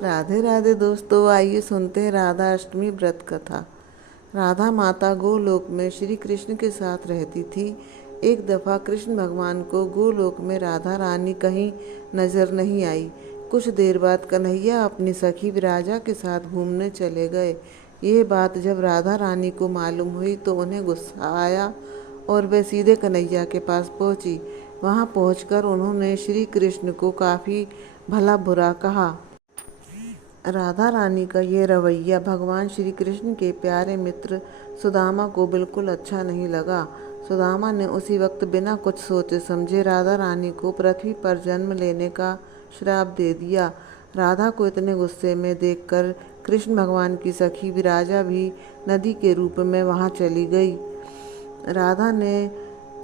राधे राधे दोस्तों, आइए सुनते हैं राधा अष्टमी व्रत कथा। राधा माता गोलोक में श्री कृष्ण के साथ रहती थी। एक दफ़ा कृष्ण भगवान को गोलोक में राधा रानी कहीं नजर नहीं आई। कुछ देर बाद कन्हैया अपनी सखी विराजा के साथ घूमने चले गए। यह बात जब राधा रानी को मालूम हुई तो उन्हें गुस्सा आया और वे सीधे कन्हैया के पास पहुंची। वहां पहुंचकर उन्होंने श्री कृष्ण को काफ़ी भला बुरा कहा। राधा रानी का ये रवैया भगवान श्री कृष्ण के प्यारे मित्र सुदामा को बिल्कुल अच्छा नहीं लगा। सुदामा ने उसी वक्त बिना कुछ सोचे समझे राधा रानी को पृथ्वी पर जन्म लेने का श्राप दे दिया। राधा को इतने गुस्से में देखकर कृष्ण भगवान की सखी विराजा भी नदी के रूप में वहां चली गई। राधा ने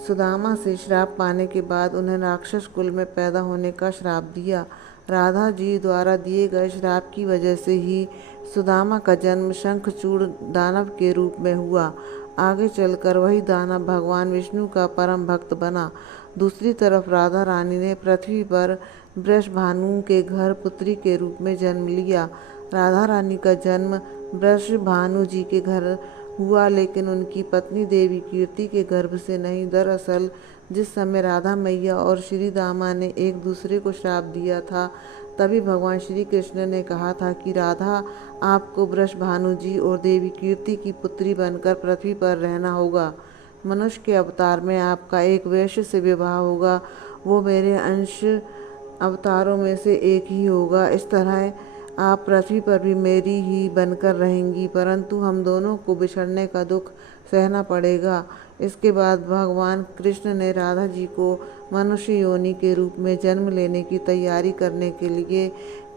सुदामा से श्राप पाने के बाद उन्हें राक्षस कुल में पैदा होने का श्राप दिया। राधा जी द्वारा दिए गए श्राप की वजह से ही सुदामा का जन्म शंखचूड़ दानव के रूप में हुआ। आगे चलकर वही दानव भगवान विष्णु का परम भक्त बना। दूसरी तरफ राधा रानी ने पृथ्वी पर वृषभानु के घर पुत्री के रूप में जन्म लिया। राधा रानी का जन्म वृषभानु जी के घर हुआ, लेकिन उनकी पत्नी देवी कीर्ति के गर्भ से नहीं। दरअसल जिस समय राधा मैया और श्री दामा ने एक दूसरे को श्राप दिया था, तभी भगवान श्री कृष्ण ने कहा था कि राधा, आपको वृषभानु जी और देवी कीर्ति की पुत्री बनकर पृथ्वी पर रहना होगा। मनुष्य के अवतार में आपका एक वैश्य से विवाह होगा, वो मेरे अंश अवतारों में से एक ही होगा। इस तरह आप पृथ्वी पर भी मेरी ही बनकर रहेंगी, परंतु हम दोनों को बिछड़ने का दुख सहना पड़ेगा। इसके बाद भगवान कृष्ण ने राधा जी को मनुष्य योनि के रूप में जन्म लेने की तैयारी करने के लिए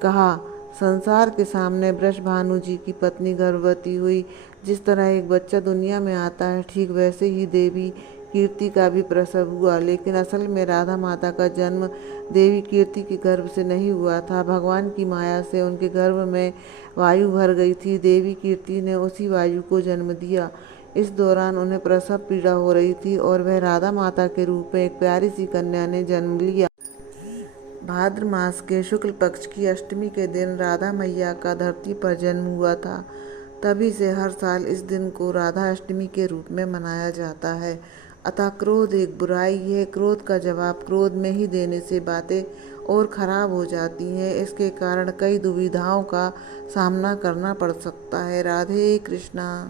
कहा। संसार के सामने वृषभानु जी की पत्नी गर्भवती हुई। जिस तरह एक बच्चा दुनिया में आता है, ठीक वैसे ही देवी कीर्ति का भी प्रसव हुआ। लेकिन असल में राधा माता का जन्म देवी कीर्ति के गर्भ से नहीं हुआ था। भगवान की माया से उनके गर्भ में वायु भर गई थी। देवी कीर्ति ने उसी वायु को जन्म दिया। इस दौरान उन्हें प्रसव पीड़ा हो रही थी और वह राधा माता के रूप में एक प्यारी सी कन्या ने जन्म लिया। भाद्र मास के शुक्ल पक्ष की अष्टमी के दिन राधा मैया का धरती पर जन्म हुआ था। तभी से हर साल इस दिन को राधा अष्टमी के रूप में मनाया जाता है। अतः क्रोध एक बुराई है। क्रोध का जवाब क्रोध में ही देने से बातें और खराब हो जाती हैं। इसके कारण कई दुविधाओं का सामना करना पड़ सकता है। राधे कृष्णा।